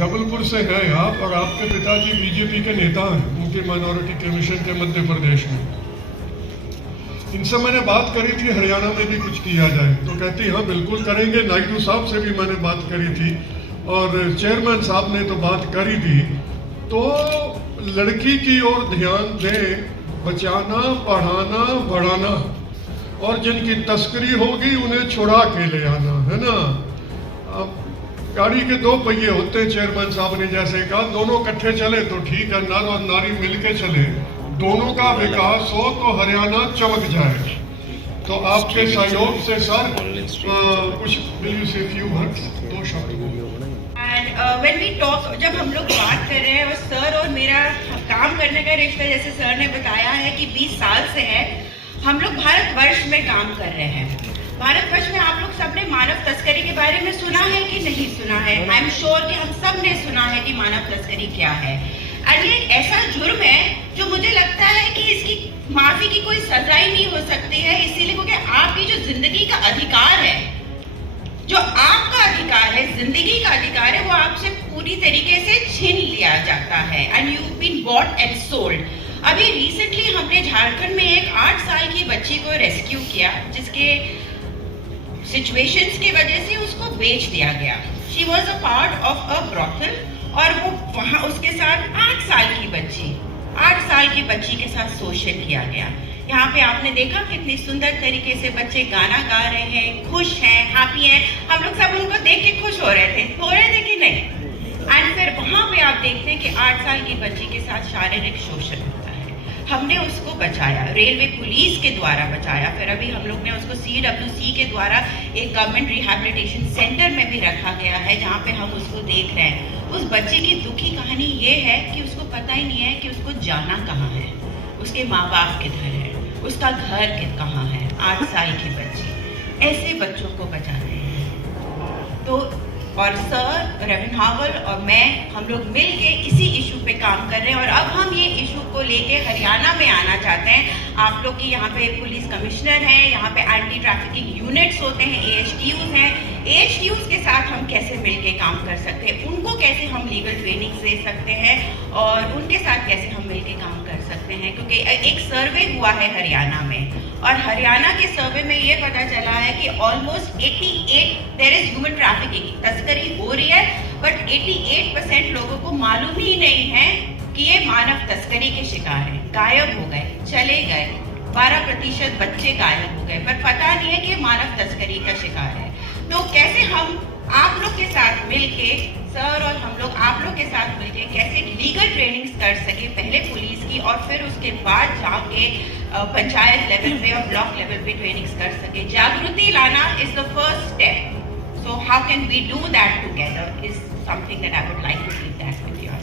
जबलपुर से हैं आप और आपके पिताजी बीजेपी के नेता हैं, उनके माइनॉरिटी कमीशन के मध्य प्रदेश में। इनसे मैंने बात करी थी हरियाणा में भी कुछ किया जाए, तो कहती हाँ बिल्कुल करेंगे। नायडू साहब से भी मैंने बात करी थी और चेयरमैन साहब ने तो बात करी थी। तो लड़की की ओर ध्यान दें, बचाना, पढ़ाना, बढ़ाना, और जिनकी तस्करी होगी उन्हें छुड़ा के ले आना, है ना। अब गाड़ी के दो पहिए होते हैं, चेयरमैन साहब ने जैसे कहा, दोनों इकट्ठे चले तो ठीक है, नर और नारी मिलके चले, दोनों का विकास हो तो हरियाणा चमक जाए। तो आपके सहयोग से सर कुछ दो शब्द। When we talk, जब हम लोग बात कर रहे हैं, और सर और मेरा काम करने का रिश्ता, जैसे सर ने बताया है कि 20 साल से है, हम लोग भारतवर्ष में काम कर रहे हैं। भारतवर्ष में आप लोग सबने मानव तस्करी के बारे में सुना है कि नहीं सुना है? आई एम श्योर कि हम सब ने सुना है कि मानव तस्करी क्या है। और ये एक ऐसा जुर्म है जो मुझे लगता है कि इसकी माफी की कोई सजा ही नहीं हो सकती है, इसीलिए क्योंकि आपकी जो जिंदगी का अधिकार है, जो आपका अधिकार है, जिंदगी का अधिकार है, वो आपसे पूरी तरीके से छीन लिया जाता है। And you been bought and sold. अभी रिसेंटली हमने झारखंड में एक 8 साल की बच्ची को रेस्क्यू किया, जिसके सिचुएशंस की वजह से उसको बेच दिया गया। She was a part of a brothel, और वो वहां उसके साथ 8 साल की बच्ची के साथ शोषण किया गया। यहाँ पे आपने देखा कितनी सुंदर तरीके से बच्चे गाना गा रहे हैं, खुश हैं, हैप्पी हैं। हम लोग सब उनको देख के खुश हो रहे थे कि नहीं? एंड फिर वहां पे आप देखते हैं कि 8 साल की बच्ची के साथ शारीरिक शोषण होता है। हमने उसको बचाया, रेलवे पुलिस के द्वारा बचाया। फिर अभी हम लोग ने उसको CWC के द्वारा एक गवर्नमेंट रिहैबिलिटेशन सेंटर में भी रखा गया है, जहाँ पे हम उसको देख रहे हैं। उस बच्चे की दुखी कहानी ये है कि उसको पता ही नहीं है कि उसको जाना कहाँ है, उसके माँ बाप किधर है, उसका घर कहाँ है। 8 साल की बच्ची, ऐसे बच्चों को बचा रहे हैं। तो और सर रविन हावल और मैं, हम लोग मिलके इसी इशू पे काम कर रहे हैं। और अब हम ये इशू को लेके हरियाणा में आना चाहते हैं। आप लोग की यहाँ पे पुलिस कमिश्नर हैं, यहाँ पे एंटी ट्रैफिकिंग यूनिट्स होते हैं, AHTUs हैं। AHTUs के साथ हम कैसे मिलके काम कर सकते हैं, उनको कैसे हम लीगल ट्रेनिंग दे सकते हैं, और उनके साथ कैसे हम मिलके काम कर सकते हैं। क्योंकि एक सर्वे हुआ है हरियाणा में, और हरियाणा के सर्वे में ये पता चला है कि almost 88 there is human trafficking, तस्करी हो रही है, बट 88% लोगों को मालूम ही नहीं है कि ये मानव तस्करी के शिकार हैं। गायब हो गए, चले गए, 12% बच्चे गायब हो गए, पर पता नहीं है कि मानव तस्करी का शिकार है। तो कैसे हम आप लोग के साथ मिलके, सर और हम लोग आप लोग के साथ मिलके कैसे लीगल ट्रेनिंग्स कर सके, पहले पुलिस की और फिर उसके बाद जाके पंचायत लेवल पे और ब्लॉक लेवल पे ट्रेनिंग्स कर सके। जागृति लाना is the first step. So how can we do that together is something that I would like to leave that with you.